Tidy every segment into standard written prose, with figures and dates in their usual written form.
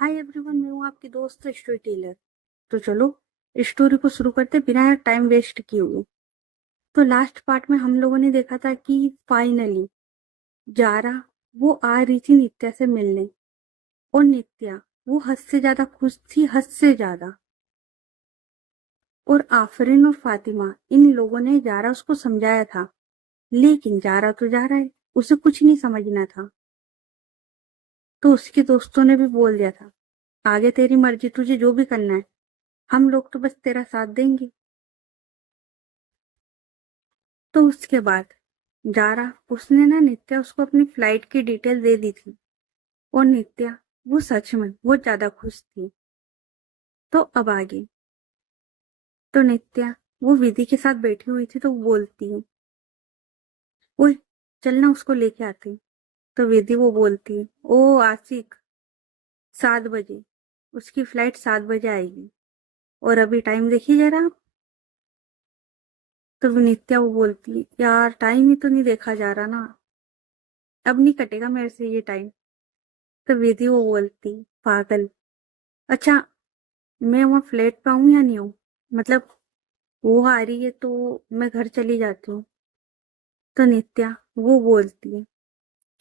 Hi everyone, मैं हूँ आपकी दोस्त स्टोरी टेलर। तो चलो स्टोरी को शुरू करते बिना टाइम वेस्ट किए हुए। तो लास्ट पार्ट में हम लोगों ने देखा था कि फाइनली जारा वो आ रही थी नित्या से मिलने। और नित्या वो हद से ज्यादा खुश थी, हद से ज्यादा। और आफरीन और फातिमा इन लोगों ने जारा उसको समझाया था, लेकिन जारा तो जा रहा है, उसे कुछ नहीं समझना था। तो उसके दोस्तों ने भी बोल दिया था, आगे तेरी मर्जी, तुझे जो भी करना है, हम लोग तो बस तेरा साथ देंगे। तो उसके बाद जारा उसने ना नित्या उसको अपनी फ्लाइट की डिटेल दे दी थी। और नित्या वो सच में बहुत ज्यादा खुश थी। तो अब आगे तो नित्या वो विधि के साथ बैठी हुई थी, तो वो बोलती है, ओए चलना उसको लेके आती। तो विधि वो बोलती है, ओ आशिक, 7 बजे, उसकी फ्लाइट 7 बजे आएगी। और अभी टाइम देखिए जरा आप। तो नित्या वो बोलती है, यार टाइम ही तो नहीं देखा जा रहा ना, अब नहीं कटेगा मेरे से ये टाइम। तो विधि वो बोलती, पागल, अच्छा मैं वहाँ फ्लैट पे हूँ या नहीं हूँ, मतलब वो आ रही है तो मैं घर चली जाती हूँ। तो नित्या वो बोलती है,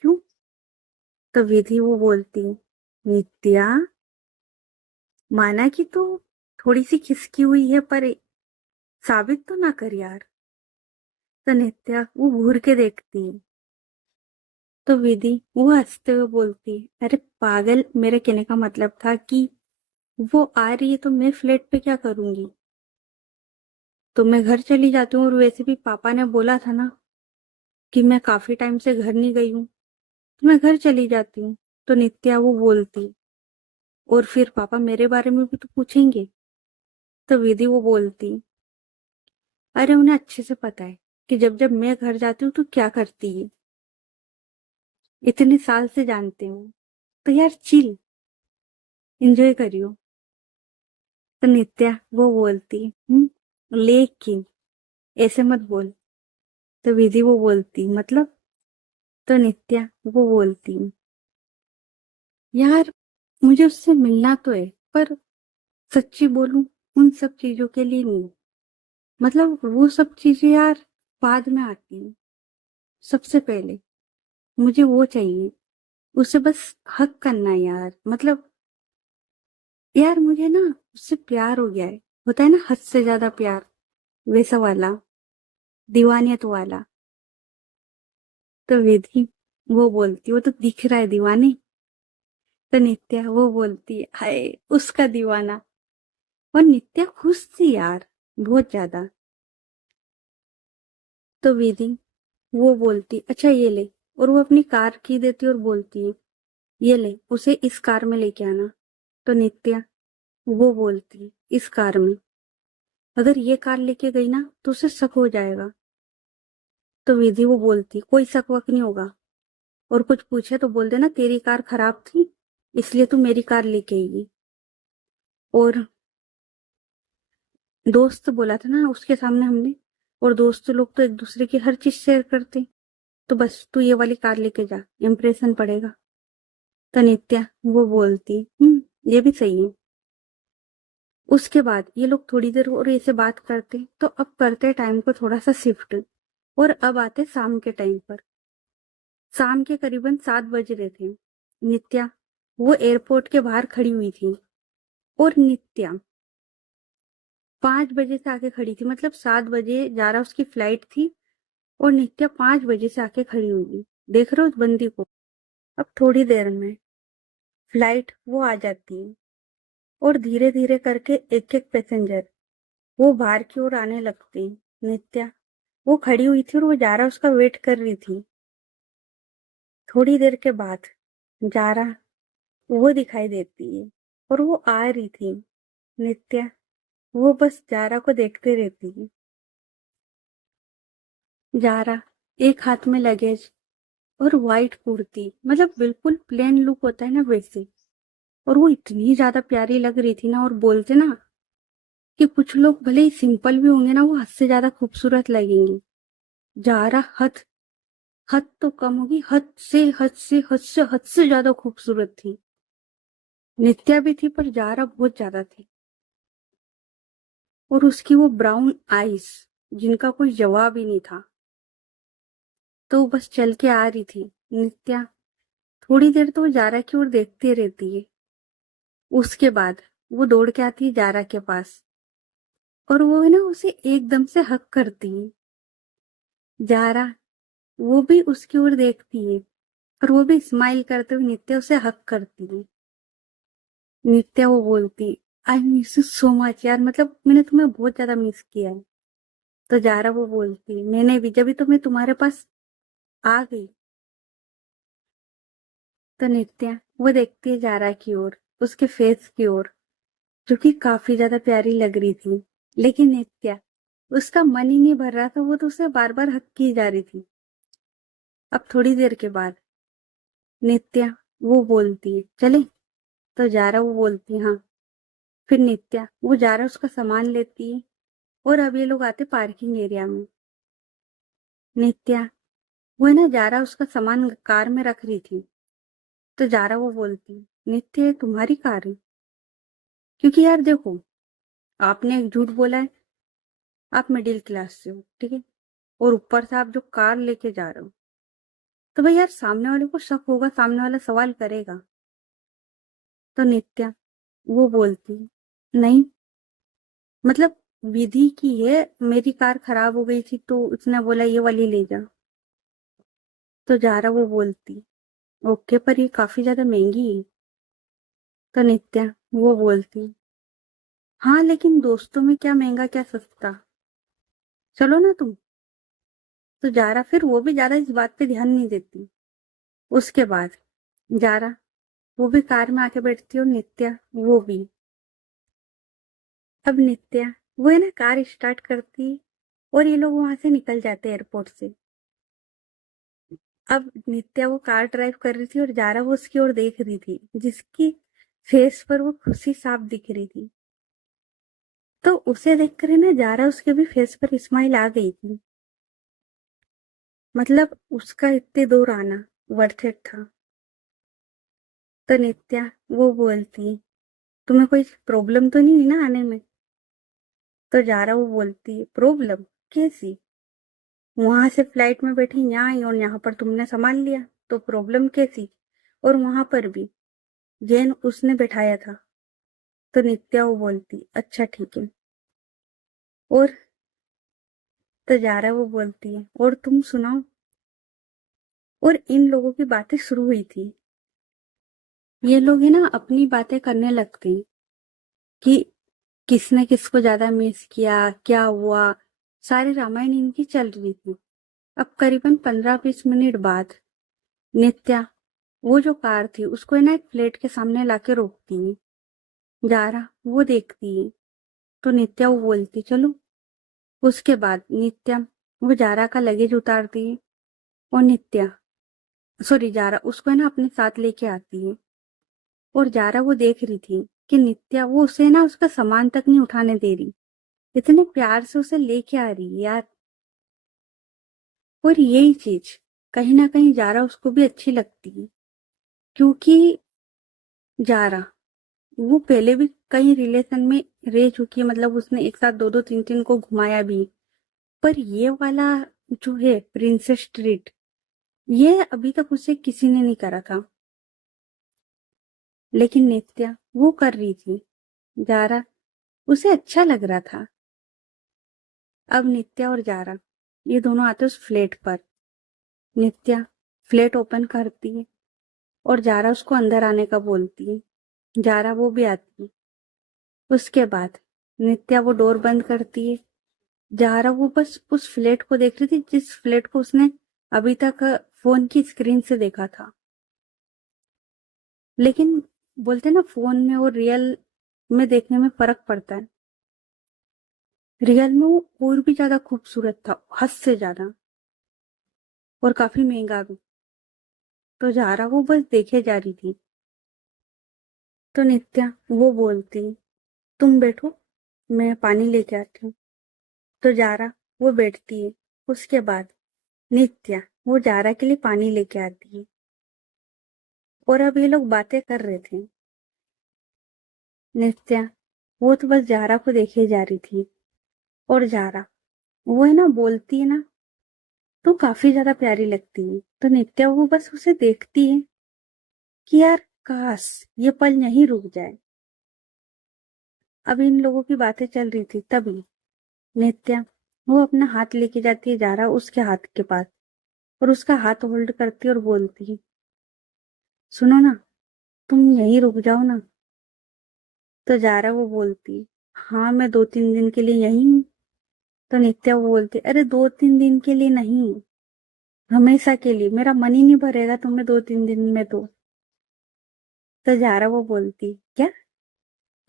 क्यों? तो विधि वो बोलती है, नित्या माना कि तो थोड़ी सी खिसकी हुई है, पर साबित तो ना कर यार। तो नित्या वो घूर के देखती है। तो विधि वो हंसते हुए बोलती है, अरे पागल, मेरे कहने का मतलब था कि वो आ रही है तो मैं फ्लैट पे क्या करूंगी, तो मैं घर चली जाती हूँ। और वैसे भी पापा ने बोला था ना कि मैं काफी टाइम से घर नहीं गई हूँ, तो मैं घर चली जाती हूँ। तो नित्या वो बोलती, और फिर पापा मेरे बारे में भी तो पूछेंगे। तो विधि वो बोलती, अरे उन्हें अच्छे से पता है कि जब जब मैं घर जाती हूँ तो क्या करती है, इतने साल से जानते हूँ। तो यार चिल, एंजॉय करियो। तो नित्या वो बोलती, लेकिन ऐसे मत बोल। तो विधि वो बोलती, मतलब? तो नित्या वो बोलती, यार मुझे उससे मिलना तो है, पर सच्ची बोलूं, उन सब चीजों के लिए नहीं। मतलब वो सब चीजें यार बाद में आती हैं। सबसे पहले मुझे वो चाहिए, उसे बस हक करना है यार। मतलब यार मुझे ना उससे प्यार हो गया है, होता है ना हद से ज्यादा प्यार, वैसा वाला, दीवानियत वाला। तो विधि वो बोलती, वो तो दिख रहा है दीवाने। तो नित्या वो बोलती है, हाय उसका दीवाना। और नित्या खुश थी यार, बहुत ज्यादा। तो विधि वो बोलती, अच्छा ये ले। और वो अपनी कार की देती और बोलती है, ये ले, उसे इस कार में लेके आना। तो नित्या वो बोलती, इस कार में? अगर ये कार लेके गई ना तो उसे शक हो जाएगा। तो विधि वो बोलती, कोई शक वक नहीं होगा, और कुछ पूछे तो बोल देना तेरी कार खराब थी, इसलिए तू मेरी कार लेके आएगी। और दोस्त बोला था ना उसके सामने हमने, और दोस्त लोग तो एक दूसरे की हर चीज शेयर करते। तो बस तू ये वाली कार लेके जा, इम्प्रेशन पड़ेगा। तो नित्या वो बोलती, ये भी सही है। उसके बाद ये लोग थोड़ी देर और ऐसे बात करते, तो अब करते टाइम को थोड़ा सा शिफ्ट, और अब आते शाम के टाइम पर। शाम के करीबन 7 बज रहे थे। नित्या वो एयरपोर्ट के बाहर खड़ी हुई थी। और नित्या 5 बजे से आके खड़ी थी, मतलब 7 बजे जा रहा उसकी फ्लाइट थी, और नित्या 5 बजे से आके खड़ी हुई। देख रहे हो उस बंदी को? अब थोड़ी देर में फ्लाइट वो आ जाती है, और धीरे धीरे करके एक एक पैसेंजर वो बाहर की ओर आने लगते हैं। नित्या वो खड़ी हुई थी और वो जारा उसका वेट कर रही थी। थोड़ी देर के बाद जारा वो दिखाई देती है, और वो आ रही थी। नित्या वो बस जारा को देखते रहती है। जारा एक हाथ में लगेज और वाइट कुर्ती, मतलब बिल्कुल प्लेन लुक होता है ना वैसे। और वो इतनी ज्यादा प्यारी लग रही थी ना, और बोलते ना कि कुछ लोग भले ही सिंपल भी होंगे ना, वो हद से ज्यादा खूबसूरत लगेंगे। जारा हद हद तो कम होगी, हद से ज्यादा खूबसूरत थी। नित्या भी थी पर जारा बहुत ज्यादा थी। और उसकी वो ब्राउन आईज जिनका कोई जवाब ही नहीं था। तो वो बस चल के आ रही थी। नित्या थोड़ी देर तो वो जारा की ओर देखती रहती है। उसके बाद वो दौड़ के आती है जारा के पास और वो है ना उसे एकदम से हक करती है। जारा वो भी उसकी ओर देखती है और वो भी स्माइल करते हुए नित्या उसे हक करती है। नित्या वो बोलती, I miss you so much यार, मतलब मैंने तुम्हें बहुत ज्यादा मिस किया है। तो जारा वो बोलती, मैंने भी, जब भी तो मैं तुम्हारे पास आ गई। तो नित्या वो देखती है जारा की ओर, उसके फेस की ओर, जो कि काफी ज्यादा प्यारी लग रही थी। लेकिन नित्या, उसका मन ही नहीं भर रहा था, वो तो उसे बार बार हक की जा रही थी। अब थोड़ी देर के बाद नित्या वो बोलती है चले। तो जारा वो बोलती है हाँ। फिर नित्या वो जारा उसका सामान लेती है और अब ये लोग आते पार्किंग एरिया में। नित्या वो है ना जारा उसका सामान कार में रख रही थी। तो जारा वो बोलती, नित्या ये तुम्हारी कार है? क्योंकि यार देखो, आपने एक झूठ बोला है, आप मिडिल क्लास से हो, ठीक है, और ऊपर से आप जो कार लेके जा रहे हो, तो भाई यार सामने वाले को शक होगा, सामने वाला सवाल करेगा। तो नित्या वो बोलती, नहीं, मतलब विधि की है, मेरी कार खराब हो गई थी तो उसने बोला ये वाली ले जा। तो जारा वो बोलती, ओके पर ये काफी ज्यादा महंगी है। तो नित्या वो बोलती, हाँ लेकिन दोस्तों में क्या महंगा क्या सस्ता, चलो ना तुम। तो जारा फिर वो भी ज्यादा इस बात पे ध्यान नहीं देती। उसके बाद जारा वो भी कार में आके बैठती है और नित्या वो भी। अब नित्या वो है ना कार स्टार्ट करती और ये लोग वहां से निकल जाते एयरपोर्ट से। अब नित्या वो कार ड्राइव कर रही थी और जारा वो उसकी ओर देख रही थी, जिसकी फेस पर वो खुशी साफ दिख रही थी। तो उसे देखकर है ना जारा उसके भी फेस पर स्माइल आ गई थी। मतलब उसका इतने दूर आना वर्थ इट था। तो नित्या वो बोलती, तुम्हें कोई प्रॉब्लम तो नहीं हुई ना आने में? तो जारा वो बोलती, प्रॉब्लम कैसी? वहां से फ्लाइट में बैठी यहाँ आई और यहाँ पर तुमने संभाल लिया, तो प्रॉब्लम कैसी? और वहां पर भी जैन उसने बैठाया था। तो नित्या वो बोलती, अच्छा ठीक है। और तो जारा वो बोलती है, और तुम सुनाओ। और इन लोगों की बातें शुरू हुई थी। ये लोग है ना अपनी बातें करने लगते हैं कि किसने किसको ज्यादा मिस किया, क्या हुआ। सारी रामायण इनकी चल रही थी। अब करीबन 15-20 मिनट बाद नित्या वो जो कार थी उसको है ना एक फ्लैट के सामने लाके रोकती है। जारा वो देखती है। तो नित्या वो बोलती चलो। उसके बाद नित्या वो जारा का लगेज उतारती है और नित्या, सॉरी, जारा उसको है ना अपने साथ लेके आती है। और जारा वो देख रही थी कि नित्या वो उसे ना उसका सामान तक नहीं उठाने दे रही, इतने प्यार से उसे लेके आ रही है यार। और यही चीज कहीं ना कहीं जारा उसको भी अच्छी लगती है। क्योंकि जारा वो पहले भी कई रिलेशन में रह चुकी है, मतलब उसने एक साथ दो दो तीन तीन को घुमाया भी। पर ये वाला जो है प्रिंसेस ट्रीट, ये अभी तक उसे किसी ने नहीं करा था। लेकिन नित्या वो कर रही थी। जारा उसे अच्छा लग रहा था। अब नित्या और जारा ये दोनों आते उस फ्लैट पर। नित्या फ्लैट ओपन करती है और जारा उसको अंदर आने का बोलती है। जारा वो भी आती है। उसके बाद नित्या वो डोर बंद करती है। जारा वो बस उस फ्लैट को देख रही थी जिस फ्लैट को उसने अभी तक फोन की स्क्रीन से देखा था। लेकिन बोलते हैं ना फोन में और रियल में देखने में फर्क पड़ता है। रियल में वो और भी ज्यादा खूबसूरत था, हद से ज्यादा, और काफी महंगा भी। तो जारा वो बस देखे जा रही थी। तो नित्या वो बोलती, तुम बैठो, मैं पानी लेके आती हूँ। तो जारा वो बैठती है। उसके बाद नित्या वो जारा के लिए पानी लेके आती है। और अब ये लोग बातें कर रहे थे। नित्या, वो तो बस जारा को देखे जा रही थी। और जारा, वो है ना, बोलती है ना, तो काफी ज्यादा प्यारी लगती है। तो नित्या वो बस उसे देखती है कि यार काश ये पल यहीं रुक जाए। अब इन लोगों की बातें चल रही थी, तभी नित्या, वो अपना हाथ लेके जाती है जारा उसके हाथ के पास, और उसका हाथ होल्ड करती है और बोलती है, सुनो ना, तुम यहीं रुक जाओ ना। तो जारा वो बोलती, हाँ मैं 2-3 दिन के लिए यहीं हूँ। तो नित्या वो बोलती, अरे 2-3 दिन के लिए नहीं, हमेशा के लिए, मेरा मन ही नहीं भरेगा तुम्हें 2-3 दिन में तो जारा वो बोलती, क्या?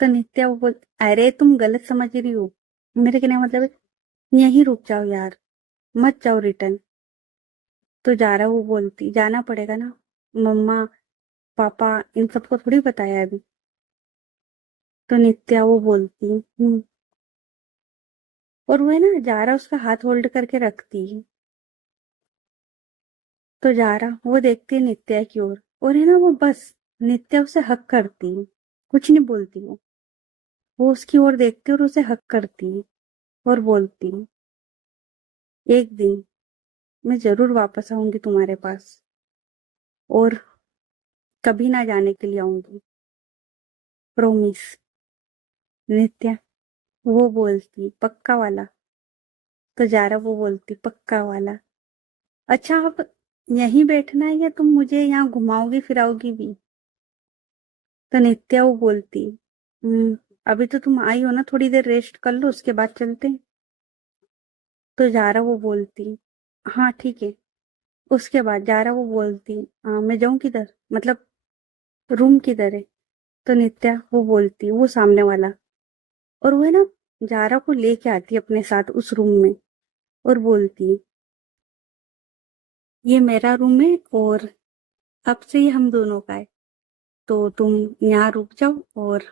तो नित्या वो बोल, अरे तुम गलत समझ रही हो, मेरे कहने का मतलब है यहीं रुक जाओ यार, मत जाओ रिटर्न। तो जारा वो बोलती, जाना पड़ेगा ना, मम्मा पापा इन सबको थोड़ी बताया अभी। तो नित्या वो बोलती, और वो है ना, जारा उसका हाथ होल्ड करके रखती है। तो जारा वो देखती है नित्या की ओर, और है ना, वो बस नित्या उसे हक करती है, कुछ नहीं बोलती वो उसकी ओर देखती है और उसे हक करती है, और बोलती है, एक दिन मैं जरूर वापस आऊंगी तुम्हारे पास, और कभी ना जाने के लिए आऊंगी, प्रॉमिस। नित्या वो बोलती, पक्का वाला? तो जारा वो बोलती, पक्का वाला। अच्छा, अब यहीं बैठना है या तुम मुझे यहाँ घुमाओगी फिराओगी भी? तो नित्या वो बोलती, "हम्म, अभी तो तुम आई हो ना, थोड़ी देर रेस्ट कर लो, उसके बाद चलते हैं।" तो जारा वो बोलती, हाँ ठीक है। उसके बाद जारा वो बोलती, मैं जाऊं किधर, मतलब रूम किधर है? तो नित्या वो बोलती, वो सामने वाला। और वो है ना, जारा को लेके आती है अपने साथ उस रूम में, और बोलती, ये मेरा रूम है, और अब से ये हम दोनों का है, तो तुम यहाँ रुक जाओ, और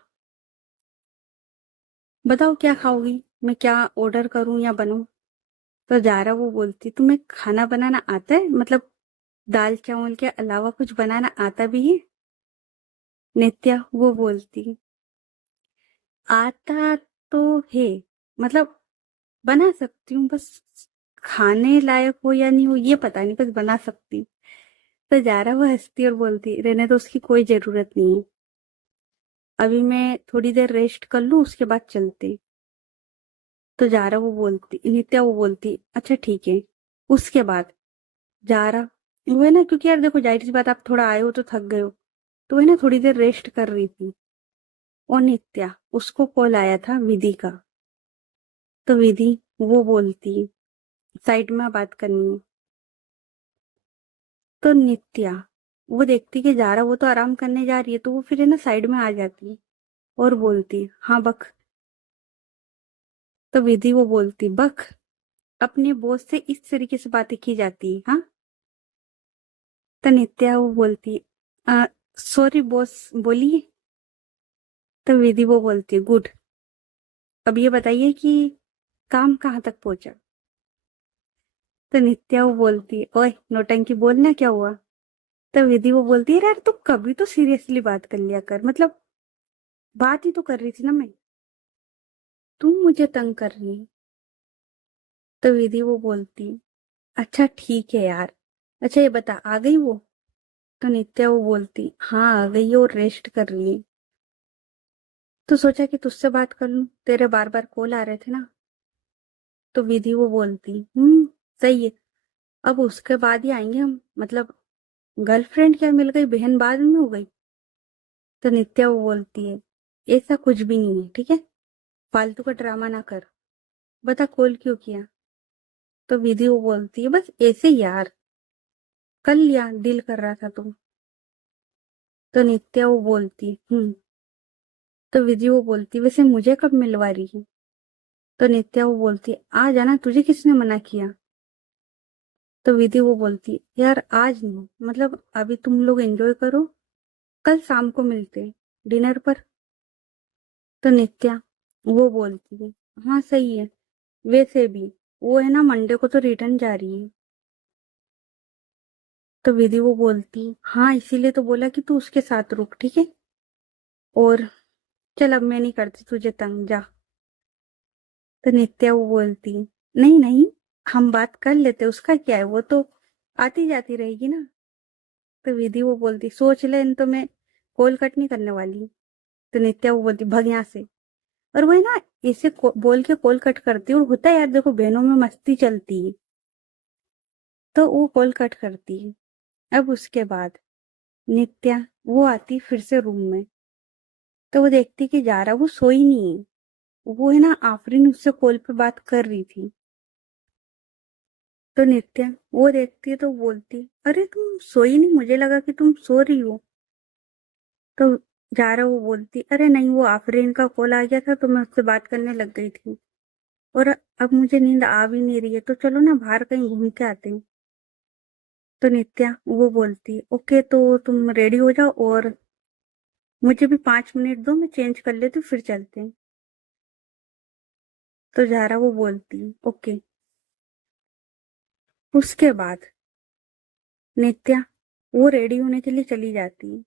बताओ क्या खाओगी, मैं क्या ऑर्डर करूं या बनूं? तो जारा वो बोलती, तुम्हें खाना बनाना आता है, मतलब दाल चावल के अलावा कुछ बनाना आता भी है? नित्या वो बोलती, आता तो है, मतलब बना सकती हूँ, बस खाने लायक हो या नहीं हो ये पता नहीं, बस बना सकती हूँ। तो जारा वो हंसती और बोलती, रहने तो उसकी कोई जरूरत नहीं है, अभी मैं थोड़ी देर रेस्ट कर लूँ, उसके बाद चलते। तो जारा वो बोलती, नित्या वो बोलती, अच्छा ठीक है। उसके बाद जारा, वो है ना, क्योंकि यार देखो, जाहिर सी बात, आप थोड़ा आए हो तो थक गए हो, तो है ना, थोड़ी देर रेस्ट कर रही थी। और नित्या, उसको कॉल आया था विधि का। तो विधि वो बोलती, साइड में बात करनी है। तो नित्या वो देखती कि जारा वो तो आराम करने जा रही है, तो वो फिर है ना साइड में आ जाती है, और बोलती, हाँ बक। तो विधि वो बोलती, बक, अपने बॉस से इस तरीके से बातें की जाती है, हाँ? तो नित्या वो बोलती, सॉरी बॉस, बोलिए। तो विधि वो बोलती, गुड। अब ये बताइए कि काम कहाँ तक पहुंचा? तो नित्या वो बोलती, ओए नौटंकी बोलना, क्या हुआ? तो विधि वो बोलती है, यार तू कभी तो सीरियसली बात कर लिया कर, मतलब बात ही तो कर रही थी ना मैं, तुम मुझे तंग कर रही है। तो विधि वो बोलती, अच्छा ठीक है यार, अच्छा ये बता, आ गई वो? तो नित्या वो बोलती, हाँ आ गई है और रेस्ट कर रही है। तो सोचा कि तुझसे बात कर लूं, तेरे बार बार कॉल आ रहे थे ना। तो विधि वो बोलती, सही है, अब उसके बाद ही आएंगे हम, मतलब गर्लफ्रेंड क्या मिल गई, बहन बाद में हो गई? तो नित्या वो बोलती है, ऐसा कुछ भी नहीं है, ठीक है, फालतू का ड्रामा ना कर, बता कॉल क्यों किया? तो विधि वो बोलती है, बस ऐसे ही यार, कर लिया, डील कर रहा था तुम। तो नित्या वो बोलती, तो विधि वो बोलती, वैसे मुझे कब मिलवा रही है? तो नित्या वो बोलती, आ जाना, तुझे किसने मना किया? तो विधि वो बोलती, यार आज नहीं, मतलब अभी तुम लोग एंजॉय करो, कल शाम को मिलते हैं डिनर पर। तो नित्या वो बोलती है, हाँ सही है, वैसे भी वो है ना मंडे को तो रिटर्न जा रही है। तो विधि वो बोलती, हाँ इसीलिए तो बोला कि तू उसके साथ रुक, ठीक है, और चल अब मैं नहीं करती तुझे तंग, जा। तो नित्या वो बोलती, नहीं नहीं, हम बात कर लेते, उसका क्या है, वो तो आती जाती रहेगी ना। तो विधि वो बोलती, सोच ले, तो मैं कॉल कट नहीं करने वाली। तो नित्या वो बोलती, भग यहाँ से। और वो है ना, ऐसे बोल के कॉल कट करती है। और होता है यार, देखो बहनों में मस्ती चलती है। तो वो कॉल कट करती है। अब उसके बाद नित्या वो आती फिर से रूम में। तो वो देखती कि जारा वो सोई नहीं है। वो है ना, आफरीन उससे कॉल पे बात कर रही थी। तो नित्या वो देखती है तो बोलती, अरे तुम सोई नहीं, मुझे लगा कि तुम सो रही हो। तो जारा वो बोलती, अरे नहीं, वो आफरीन का कॉल आ गया था तो मैं उससे बात करने लग गई थी। और अब मुझे नींद आ भी नहीं रही है, तो चलो ना बाहर कहीं घूम के आते हैं। तो नित्या वो बोलती, ओके, तो तुम रेडी हो जाओ और मुझे भी 5 मिनट दो, मैं चेंज कर लेती हूँ, फिर चलते हैं। तो जारा वो बोलती, ओके। उसके बाद नित्या वो रेडी होने के लिए चली जाती है।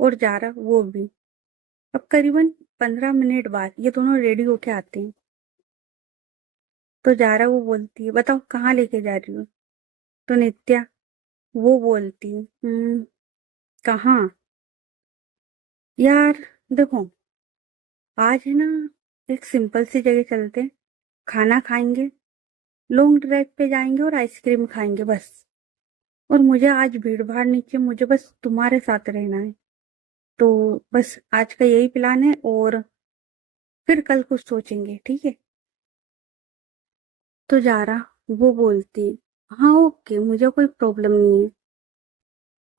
और जारा वो भी। अब करीबन 15 मिनट बाद ये दोनों रेडी होके आते हैं। तो जारा वो बोलती है, बताओ कहाँ लेके जा रही हो। तो नित्या वो बोलती है, कहाँ यार, देखो आज है ना, एक सिंपल सी जगह चलते हैं, खाना खाएंगे, लॉन्ग ड्राइव पे जाएंगे और आइसक्रीम खाएंगे बस। और मुझे आज भीड़ भाड़ नहीं चाहिए, मुझे बस तुम्हारे साथ रहना है। तो बस आज का यही प्लान है, और फिर कल कुछ सोचेंगे, ठीक है। तो जारा वो बोलती, हाँ ओके, मुझे कोई प्रॉब्लम नहीं है।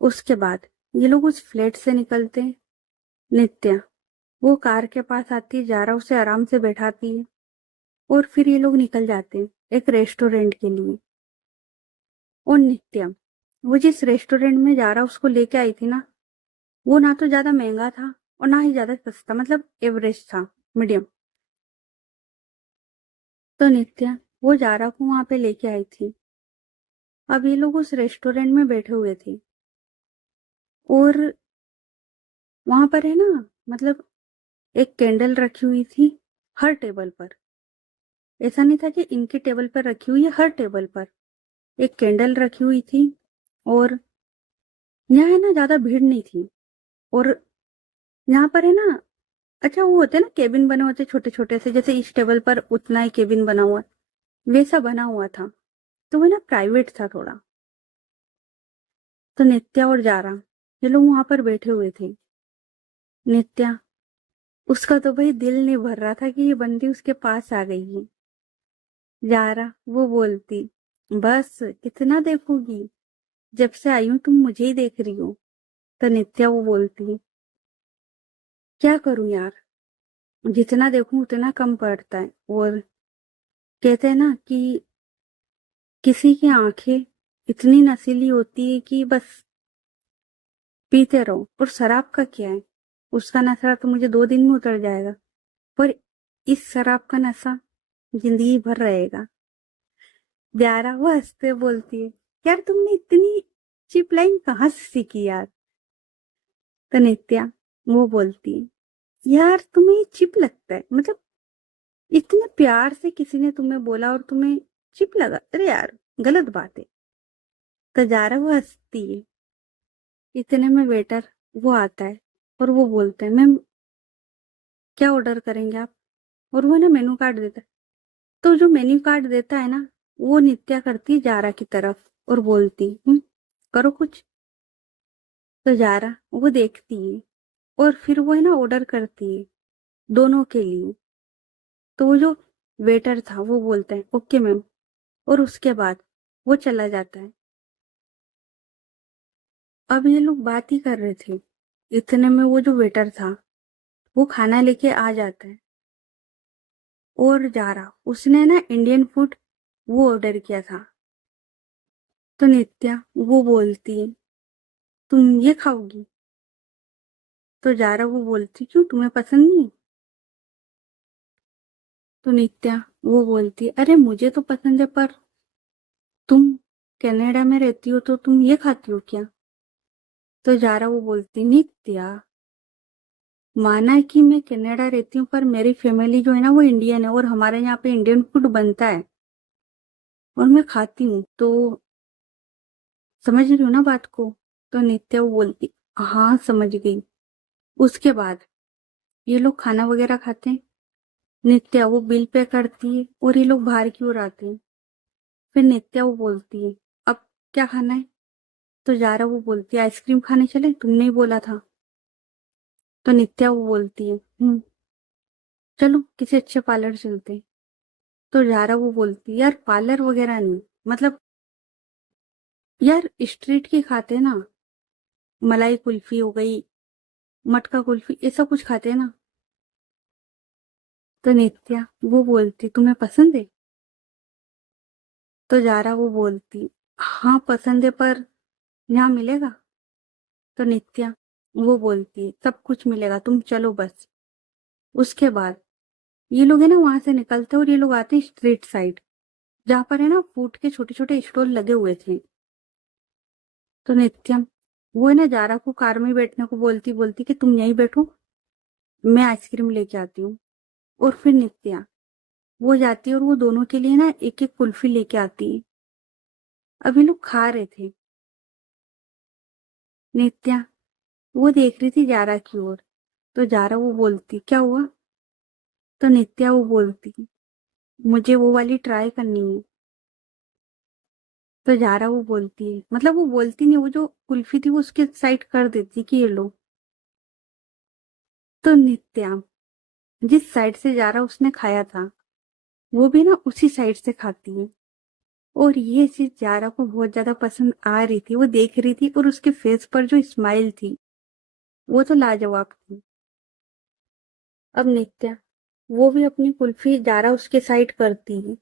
उसके बाद ये लोग उस फ्लैट से निकलते हैं। नित्या वो कार के पास आती है, जारा उसे आराम से बैठाती है। और फिर ये लोग निकल जाते हैं एक रेस्टोरेंट के लिए। और नित्या वो जिस रेस्टोरेंट में जारा उसको लेके आई थी ना, वो ना तो ज्यादा महंगा था और ना ही ज्यादा सस्ता, मतलब एवरेज था, मीडियम। तो नित्या वो जारा को वहां पे लेके आई थी। अब ये लोग उस रेस्टोरेंट में बैठे हुए थे। और वहां पर है ना, मतलब एक कैंडल रखी हुई थी हर टेबल पर। ऐसा नहीं था कि इनके टेबल पर रखी हुई है, हर टेबल पर एक कैंडल रखी हुई थी। और यहाँ है ना, ज्यादा भीड़ नहीं थी। और यहाँ पर है ना, अच्छा वो होते हैं ना केबिन बने होते छोटे छोटे से, जैसे इस टेबल पर उतना ही केबिन बना हुआ है, वैसा बना हुआ था। तो वो ना प्राइवेट था थोड़ा। तो नित्या और जारा ये लोग वहां पर बैठे हुए थे। नित्या उसका तो भाई दिल नहीं भर रहा था कि ये बंदी उसके पास आ गई है। जारा वो बोलती, बस कितना देखोगी, जब से आई हूं तुम मुझे ही देख रही हो। तो नित्या वो बोलती, क्या करूं यार, जितना देखूं उतना कम पड़ता है। और कहते हैं ना कि किसी की आंखें इतनी नशीली होती है कि बस पीते रहो। और शराब का क्या है, उसका नशा तो मुझे 2 दिन में उतर जाएगा, पर इस शराब का नशा जिंदगी भर रहेगा। प्यारा वो हंसते बोलती है, यार तुमने इतनी चिप लाइन कहाँ से सीखी यार। तो नित्या वो बोलती है, यार तुम्हें ये चिप लगता है, मतलब इतने प्यार से किसी ने तुम्हें बोला और तुम्हें चिप लगा, अरे यार गलत बात है। तो जारा वो हंसती है। इतने में वेटर वो आता है। और वो बोलते हैं, मैम क्या ऑर्डर करेंगे आप। और वो ना मेनू कार्ड देता है। तो जो मेन्यू कार्ड देता है ना, वो नित्या करती है जारा की तरफ और बोलती, करो कुछ। तो जारा वो देखती है और फिर वो है ना ऑर्डर करती है दोनों के लिए। तो वो जो वेटर था वो बोलता है, ओके मैम। और उसके बाद वो चला जाता है। अब ये लोग बात ही कर रहे थे, इतने में वो जो वेटर था वो खाना लेके आ जाता है। और जारा उसने ना इंडियन फूड वो ऑर्डर किया था। तो नित्या वो बोलती है, तुम ये खाओगी। तो जारा वो बोलती, क्यों तुम्हें पसंद नहीं। तो नित्या वो बोलती, अरे मुझे तो पसंद है, पर तुम कनाडा में रहती हो तो तुम ये खाती हो क्या। तो जारा वो बोलती, नित्या माना है कि मैं कनाडा रहती हूँ पर मेरी फैमिली जो है ना वो इंडियन है और हमारे यहाँ पे इंडियन फूड बनता है और मैं खाती हूँ। तो समझ रही हूँ ना बात को? तो नित्या वो बोलती, हाँ समझ गई। उसके बाद ये लोग खाना वगैरह खाते हैं। नित्या वो बिल पे करती है और ये लोग बाहर की ओर आते हैं। फिर नित्या वो बोलती है, अब क्या खाना है? तो जारा वो बोलती है, आइसक्रीम खाने चले, तुमने ही बोला था। तो नित्या वो बोलती है, चलो किसी अच्छे पार्लर चलते हैं। तो जारा वो बोलती है, यार पार्लर वगैरह नहीं, मतलब यार स्ट्रीट की खाते हैं ना, मलाई कुल्फी हो गई, मटका कुल्फी, ऐसा कुछ खाते हैं ना। तो नित्या वो बोलती, तुम्हें पसंद है? तो जारा वो बोलती, हाँ पसंद है पर यहाँ मिलेगा? तो नित्या वो बोलती है, सब कुछ मिलेगा, तुम चलो बस। उसके बाद ये लोग है ना वहां से निकलते हैं और ये लोग आते हैं स्ट्रीट साइड, जहाँ पर है ना फूड के छोटे छोटे स्टॉल लगे हुए थे। तो नित्यम वो है ना जारा को कार में बैठने को बोलती बोलती कि तुम यहीं बैठो, मैं आइसक्रीम लेके आती हूँ। और फिर नित्या वो जाती है और वो दोनों के लिए ना एक एक कुल्फी लेके आती है। अभी लोग खा रहे थे। नित्या वो देख रही थी जारा की ओर। तो जारा वो बोलती, क्या हुआ? तो नित्या वो बोलती, मुझे वो वाली ट्राई करनी है। तो जारा वो बोलती है, मतलब वो बोलती नहीं, वो जो कुल्फी थी वो उसके साइड कर देती कि ये लो। तो नित्या जिस साइड से जारा उसने खाया था वो भी ना उसी साइड से खाती है। और ये चीज जारा को बहुत ज्यादा पसंद आ रही थी, वो देख रही थी और उसके फेस पर जो स्माइल थी वो तो लाजवाब थी। अब नित्या वो भी अपनी कुल्फी जारा उसके साइड करती है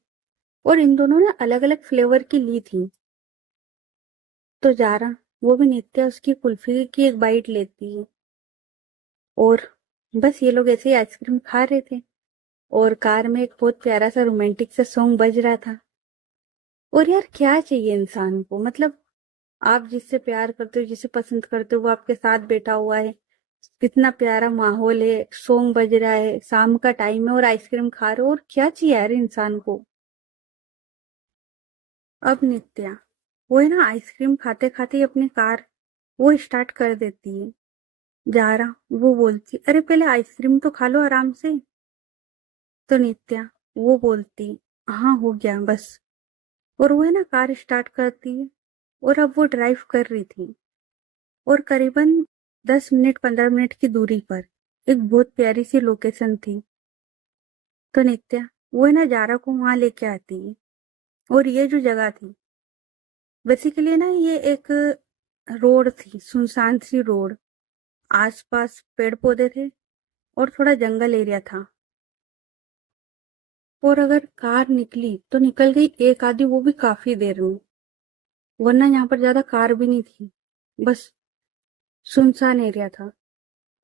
और इन दोनों ने अलग अलग फ्लेवर की ली थी। तो जारा वो भी नित्या उसकी कुल्फी की एक बाइट लेती है और बस ये लोग ऐसे ही आइसक्रीम खा रहे थे और कार में एक बहुत प्यारा सा रोमांटिक सा सॉन्ग बज रहा था। और यार क्या चाहिए इंसान को, मतलब आप जिससे प्यार करते हो, जिसे पसंद करते हो, वो आपके साथ बैठा हुआ है, कितना प्यारा माहौल है, सॉन्ग बज रहा है, शाम का टाइम है और आइसक्रीम खा रहे हो, और क्या चाहिए यार इंसान को। अब नित्या वो है ना आइसक्रीम खाते खाते ही अपनी कार वो स्टार्ट कर देती है। जारा वो बोलती, अरे पहले आइसक्रीम तो खा लो आराम से। तो नित्या वो बोलती, हाँ हो गया बस। और वो है ना कार स्टार्ट करती है और अब वो ड्राइव कर रही थी और करीबन 10 मिनट 15 मिनट की दूरी पर एक बहुत प्यारी सी लोकेशन थी। तो नित्या वो है ना जारा को वहां लेके आती है। और ये जो जगह थी बेसिकली ना ये एक रोड थी, सुनसान सी रोड, आसपास पेड़ पौधे थे और थोड़ा जंगल एरिया था। और अगर कार निकली तो निकल गई एक आधी, वो भी काफी देर में, वरना यहाँ पर ज्यादा कार भी नहीं थी, बस सुनसान एरिया था।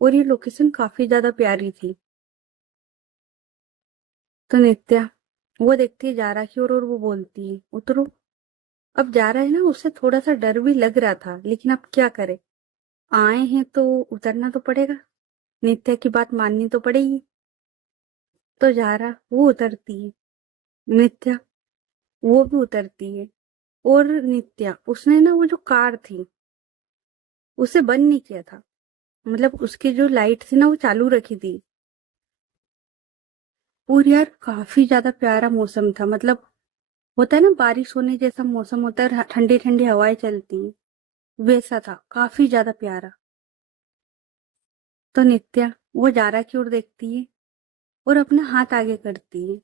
और ये लोकेशन काफी ज्यादा प्यारी थी। तो नित्या वो देखती है जारा की ओर और वो बोलती है, उतरो। अब जारा है ना, उसे थोड़ा सा डर भी लग रहा था, लेकिन अब क्या करे, आए हैं तो उतरना तो पड़ेगा, नित्या की बात माननी तो पड़ेगी। तो जारा वो उतरती है, नित्या वो भी उतरती है। और नित्या उसने ना वो जो कार थी उसे बंद नहीं किया था, मतलब उसकी जो लाइट थी ना वो चालू रखी थी। और यार काफी ज्यादा प्यारा मौसम था, मतलब होता है ना बारिश होने जैसा मौसम होता है, ठंडी ठंडी हवाएं चलती हैं, वैसा था, काफी ज्यादा प्यारा। तो नित्या वो जारा की ओर देखती है और अपना हाथ आगे करती है।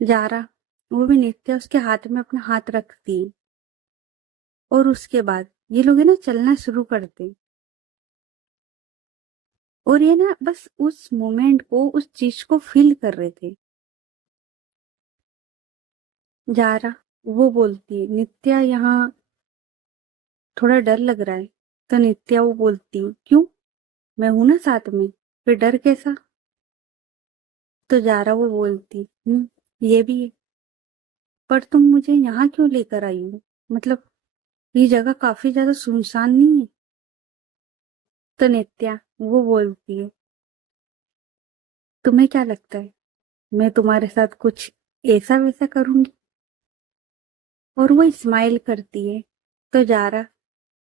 जारा वो भी नित्या उसके हाथ में अपना हाथ रखती है और उसके बाद ये लोग है ना चलना शुरू करते हैं। और ये ना बस उस मोमेंट को, उस चीज को फील कर रहे थे। जारा वो बोलती है, नित्या यहाँ थोड़ा डर लग रहा है। तो नित्या वो बोलती है, क्यों, मैं हूं ना साथ में, फिर डर कैसा? तो जारा वो बोलती, ये भी है, पर तुम मुझे यहाँ क्यों लेकर आई हो, मतलब ये जगह काफी ज्यादा सुनसान नहीं है? तो नित्या वो बोलती है, तुम्हें क्या लगता है मैं तुम्हारे साथ कुछ ऐसा वैसा करूंगी? और वो स्माइल करती है। तो जारा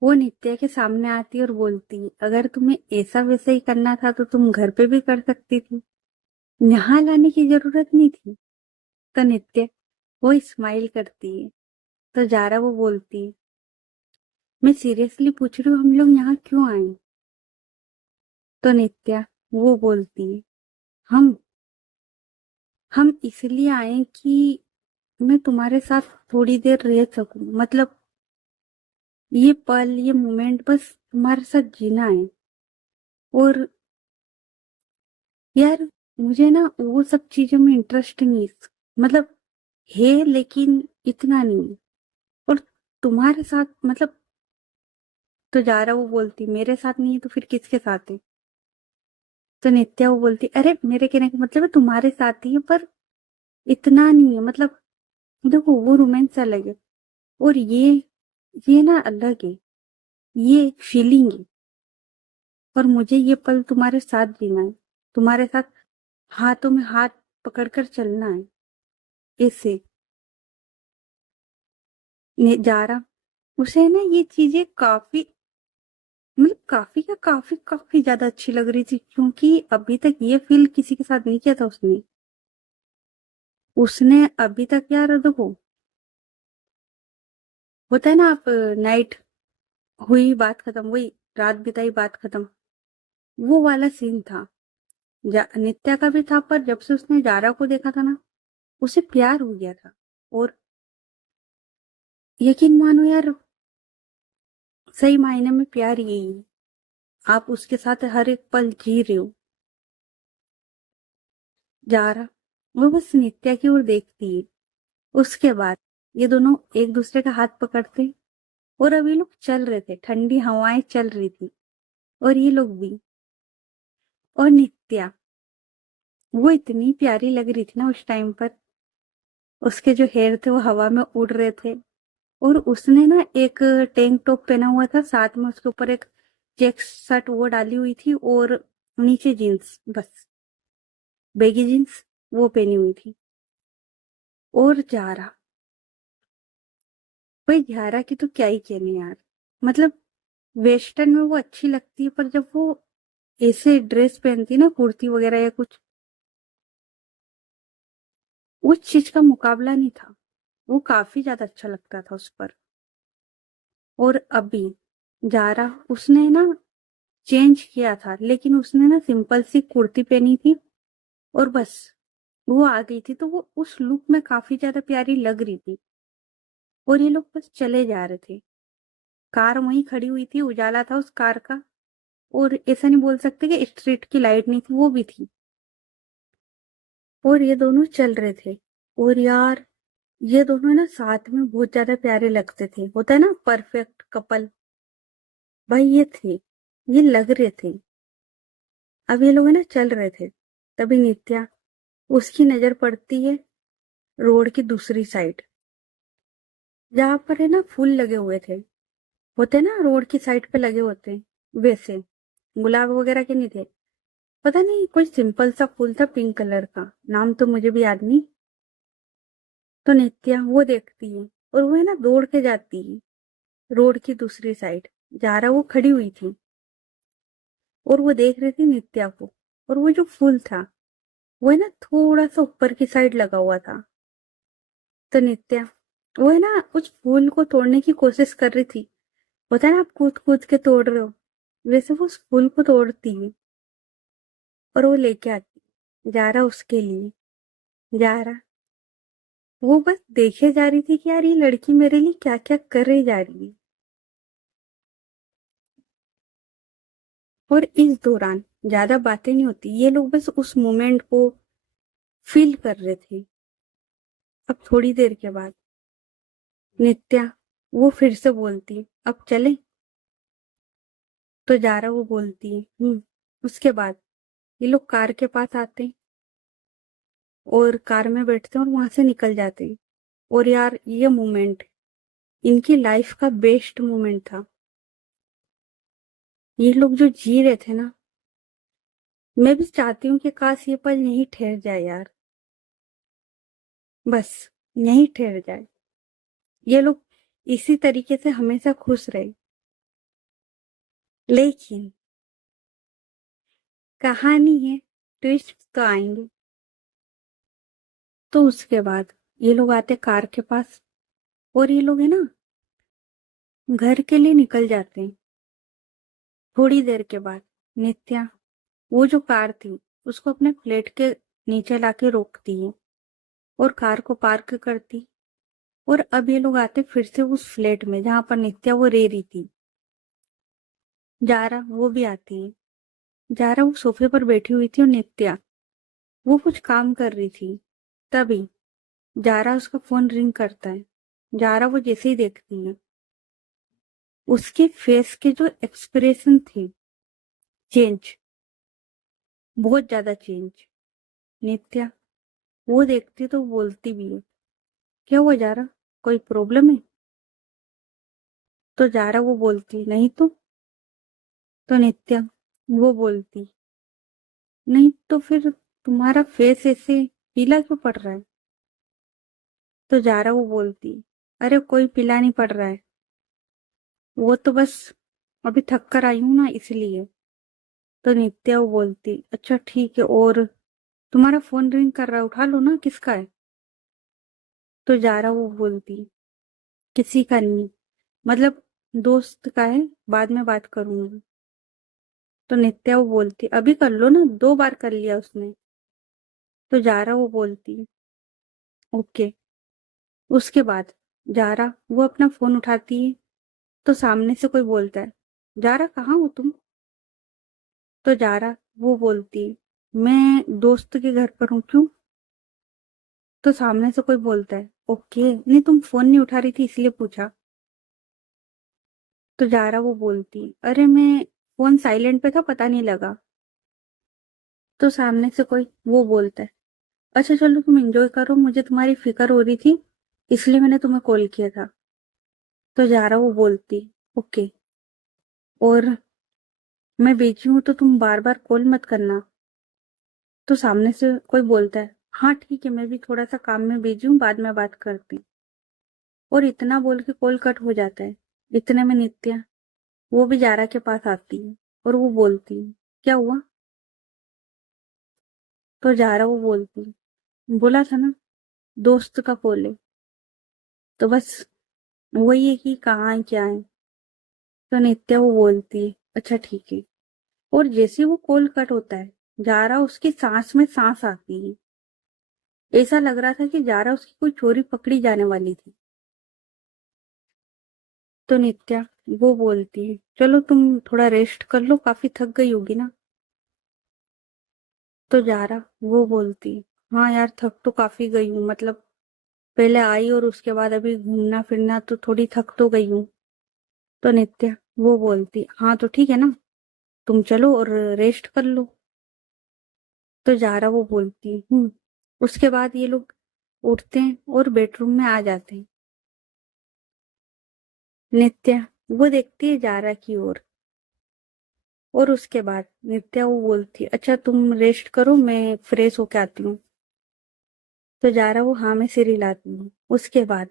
वो नित्या के सामने आती है और बोलती है, अगर तुम्हें ऐसा वैसा ही करना था तो तुम घर पे भी कर सकती थी, यहाँ लाने की जरूरत नहीं थी। तो नित्या वो स्माइल करती है। तो जारा वो बोलती है, मैं सीरियसली पूछ रही हूँ हम लोग यहाँ क्यों आए? तो नित्या वो बोलती है, हम हम इसलिए आए कि मैं तुम्हारे साथ थोड़ी देर रह सकूं, मतलब ये पल ये मोमेंट बस तुम्हारे साथ जीना है। और यार मुझे ना वो सब चीजों में इंटरेस्ट नहीं, मतलब है लेकिन इतना नहीं। और तुम्हारे साथ मतलब, तो जारा वो बोलती मेरे साथ नहीं है तो फिर किसके साथ है? तो नित्या वो बोलती अरे मेरे कहने का मतलब है तुम्हारे साथ ही है, पर इतना नहीं है, मतलब देखो वो रोमांस अलग है और ये ना अलग है, ये फीलिंग है। और मुझे ये पल तुम्हारे साथ जीना है, तुम्हारे साथ हाथों में हाथ पकड़कर चलना है, ऐसे। जारा उसे ना ये चीजें काफी, मतलब काफी ज्यादा अच्छी लग रही थी, क्योंकि अभी तक ये फील किसी के साथ नहीं किया था उसने। उसने अभी तक यार देखो, होता है ना, आप नाइट हुई बात खत्म, वही रात बिताई बात खत्म, वो वाला सीन था। नित्या का भी था, पर जब से उसने जारा को देखा था ना, उसे प्यार हो गया था। और यकीन मानो यार, सही मायने में प्यार यही है, आप उसके साथ हर एक पल जी रहे हो। जारा वो बस नित्या की ओर देखती है। उसके बाद ये दोनों एक दूसरे का हाथ पकड़ते, और अभी लोग चल रहे थे, ठंडी हवाएं चल रही थी, और ये लोग भी। और नित्या वो इतनी प्यारी लग रही थी ना उस टाइम पर, उसके जो हेयर थे वो हवा में उड़ रहे थे। और उसने ना एक टैंक टॉप पहना हुआ था, साथ में उसके ऊपर एक चेक शर्ट वो डाली हुई थी, और नीचे जीन्स, बस बेगी जीन्स वो पहनी हुई थी। और जारा, भाई जारा की तो क्या ही कहने यार, मतलब वेस्टर्न में वो अच्छी लगती है, पर जब वो ऐसे ड्रेस पहनती है ना, कुर्ती वगैरह या कुछ, उस चीज का मुकाबला नहीं था। वो काफी ज्यादा अच्छा लगता था उस पर। और अभी जारा उसने ना चेंज किया था, लेकिन उसने ना सिंपल सी कुर्ती पहनी थी, और बस वो आ गई थी, तो वो उस लुक में काफी ज्यादा प्यारी लग रही थी। और ये लोग बस चले जा रहे थे, कार वहीं खड़ी हुई थी, उजाला था उस कार का। और ऐसा नहीं बोल सकते कि स्ट्रीट की लाइट नहीं थी, वो भी थी। और ये दोनों चल रहे थे। और यार ये दोनों ना साथ में बहुत ज्यादा प्यारे लगते थे, होता है ना परफेक्ट कपल, भाई ये थे, ये लग रहे थे। अब ये लोग है ना चल रहे थे, तभी नित्या उसकी नजर पड़ती है रोड की दूसरी साइड, जहां पर है ना फूल लगे हुए थे, होते ना रोड की साइड पे लगे होते हैं, वैसे गुलाब वगैरह के नहीं थे। पता नहीं कोई सिंपल सा फूल था पिंक कलर का, नाम तो मुझे भी याद नहीं। तो नित्या वो देखती है, और वो है ना दौड़ के जाती है रोड की दूसरी साइड। जारा वो खड़ी हुई थी, और वो देख रही थी नित्या को। और वो जो फूल था वो है ना थोड़ा सा ऊपर की साइड लगा हुआ था। तो नित्या वो है ना उस फूल को तोड़ने की कोशिश कर रही थी, होता है ना आप कूद कूद के तोड़ रहे हो, वैसे वो उस फूल को तोड़ती है, और वो लेके आती जा रहा उसके लिए। जा रहा वो बस देखे जा रही थी कि यार ये लड़की मेरे लिए क्या क्या कर रही जा रही है। और इस दौरान ज्यादा बातें नहीं होती, ये लोग बस उस मोमेंट को फील कर रहे थे। अब थोड़ी देर के बाद नित्या वो फिर से बोलती अब चले? तो जारा वो बोलती है उसके बाद ये लोग कार के पास आते हैं, और कार में बैठते हैं और वहां से निकल जाते हैं। और यार ये मोमेंट इनकी लाइफ का बेस्ट मोमेंट था। ये लोग जो जी रहे थे ना, मैं भी चाहती हूँ कि काश ये पल यहीं ठहर जाए यार, बस यहीं ठहर जाए। ये लोग इसी तरीके से हमेशा खुश रहे। लेकिन कहानी है, ट्विस्ट तो आएंगे। तो उसके बाद ये लोग आते कार के पास, और ये लोग है ना घर के लिए निकल जाते हैं। थोड़ी देर के बाद नित्या वो जो कार थी उसको अपने फ्लैट के नीचे लाके रोकती है और कार को पार्क करती। और अब ये लोग आते फिर से उस फ्लैट में जहां पर नित्या वो रह रही थी। जारा वो भी आती है। जारा वो सोफे पर बैठी हुई थी और नित्या वो कुछ काम कर रही थी। तभी जारा उसका फोन रिंग करता है। जारा वो जैसे ही देखती है, उसके फेस के जो एक्सप्रेशन थे, चेंज, बहुत ज्यादा चेंज। नित्या वो देखती तो बोलती भी है, क्या हुआ जारा, कोई प्रॉब्लम है? तो जारा वो बोलती नहीं तो नित्या वो बोलती नहीं तो फिर तुम्हारा फेस ऐसे पीला क्यों पड़ रहा है? तो जारा वो बोलती अरे कोई पीला नहीं पड़ रहा है, वो तो बस अभी थक कर आई हूं ना इसलिए। तो नित्या वो बोलती अच्छा ठीक है, और तुम्हारा फोन रिंग कर रहा है, उठा लो ना, किसका है? तो जारा वो बोलती किसी का नहीं, मतलब दोस्त का है, बाद में बात करूंगी। तो नित्या वो बोलती अभी कर लो ना, 2 बार कर लिया उसने। तो जारा वो बोलती ओके। उसके बाद जारा वो अपना फोन उठाती है, तो सामने से कोई बोलता है जारा कहाँ हो तुम? तो जारा वो बोलती मैं दोस्त के घर पर हूँ, क्यों? तो सामने से कोई बोलता है ओके, नहीं तुम फोन नहीं उठा रही थी इसलिए पूछा। तो जारा वो बोलती अरे मैं फोन साइलेंट पे था, पता नहीं लगा। तो सामने से कोई वो बोलता है अच्छा चलो तुम एंजॉय करो, मुझे तुम्हारी फिक्र हो रही थी इसलिए मैंने तुम्हें कॉल किया था। तो जारा वो बोलती ओके, और मैं बेची हूँ तो तुम बार बार कॉल मत करना। तो सामने से कोई बोलता है हाँ ठीक है, मैं भी थोड़ा सा काम में बिजी हूँ, बाद में बात करती। और इतना बोल के कॉल कट हो जाता है। इतने में नित्या वो भी जारा के पास आती है और वो बोलती है क्या हुआ? तो जारा वो बोलती है बोला था ना दोस्त का कॉल है, तो बस वही है कि कहाँ है क्या है। तो नित्या वो बोलती है अच्छा ठीक है। और जैसे वो कॉल कट होता है, जारा उसकी सांस में सांस आती है। ऐसा लग रहा था कि जारा उसकी कोई चोरी पकड़ी जाने वाली थी। तो नित्या वो बोलती है चलो तुम थोड़ा रेस्ट कर लो, काफी थक गई होगी ना। तो जारा वो बोलती है हाँ यार थक तो काफी गई हूँ, मतलब पहले आई और उसके बाद अभी घूमना फिरना तो थोड़ी थक तो गई हूँ। तो नित्या वो बोलती हाँ तो ठीक है ना, तुम चलो और रेस्ट कर लो। तो जारा वो बोलती उसके बाद ये लोग उठते हैं और बेडरूम में आ जाते हैं। नित्या वो देखती है जारा की ओर, और उसके बाद नित्या वो बोलती अच्छा तुम रेस्ट करो, मैं फ्रेश होके आती हूँ। तो जारा वो हाँ में सिर हिलाती हूँ। उसके बाद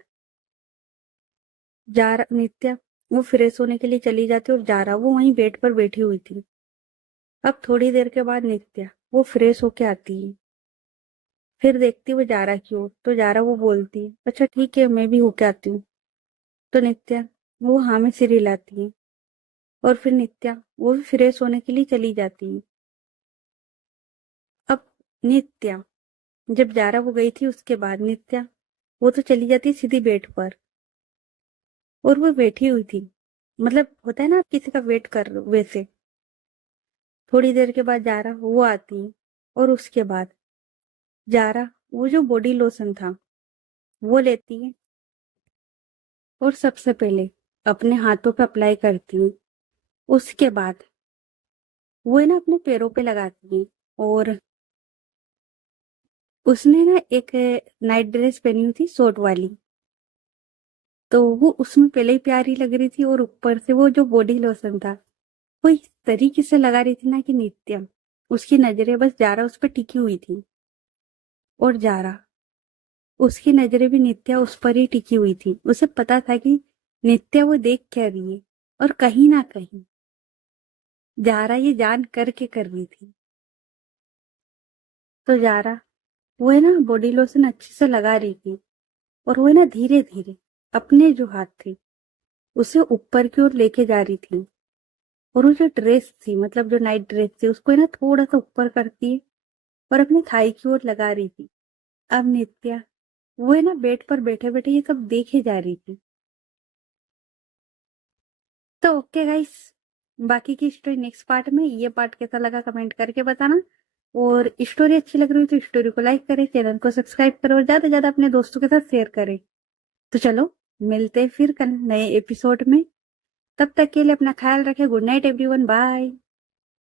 जारा नित्या वो फ्रेश होने के लिए चली जाती है और जारा वो वहीं बेड पर बैठी हुई थी। अब थोड़ी देर के बाद नित्या वो फ्रेश होके आती है, फिर देखती वो जारा की ओर। तो जारा वो बोलती है अच्छा ठीक है, मैं भी होके आती हूँ। तो नित्या वो हाँ में सिर हिलाती है और फिर नित्या वो भी फ्रेश होने के लिए चली जाती है। अब नित्या जब जारा वो गई थी उसके बाद नित्या वो तो चली जाती है सीधी बेड पर, और वो बैठी हुई थी, मतलब होता है ना आप किसी का वेट कर रहे हो वैसे। थोड़ी देर के बाद जारा वो आती है, और उसके बाद जारा वो जो बॉडी लोशन था वो लेती है और सबसे पहले अपने हाथों पे अप्लाई करती हूँ। उसके बाद वो है ना अपने पैरों पे लगाती है। और उसने ना एक नाइट ड्रेस पहनी हुई थी शॉर्ट वाली, तो वो उसमें पहले ही प्यारी लग रही थी, और ऊपर से वो जो बॉडी लोशन था वो इस तरीके से लगा रही थी ना कि नित्या, उसकी नजरें बस जारा उस पर टिकी हुई थी, और जारा, उसकी नजरें भी नित्या उस पर ही टिकी हुई थी। उसे पता था कि नित्या वो देख क्या रही है, और कहीं ना कहीं जारा ये जान करके कर रही थी। तो जारा, वो है ना बॉडी लोशन अच्छे से लगा रही थी, और वो है ना धीरे धीरे अपने जो हाथ थे उसे ऊपर की ओर लेके जा रही थी, और वो जो ड्रेस थी, मतलब जो नाइट ड्रेस थी, उसको है ना थोड़ा सा ऊपर करती है और अपने थाई की ओर लगा रही थी। अब नित्या, वो है ना बेड पर बैठे बैठे ये सब देखे जा रही थी। तो ओके गाइस, बाकी की स्टोरी नेक्स्ट पार्ट में। ये पार्ट कैसा लगा कमेंट करके बताना, और स्टोरी अच्छी लग रही हो तो स्टोरी को लाइक करें, चैनल को सब्सक्राइब करो, और ज्यादा से ज्यादा अपने दोस्तों के साथ शेयर करें। तो चलो, मिलते हैं फिर कल नए एपिसोड में। तब तक के लिए अपना ख्याल रखें। Good night everyone, bye.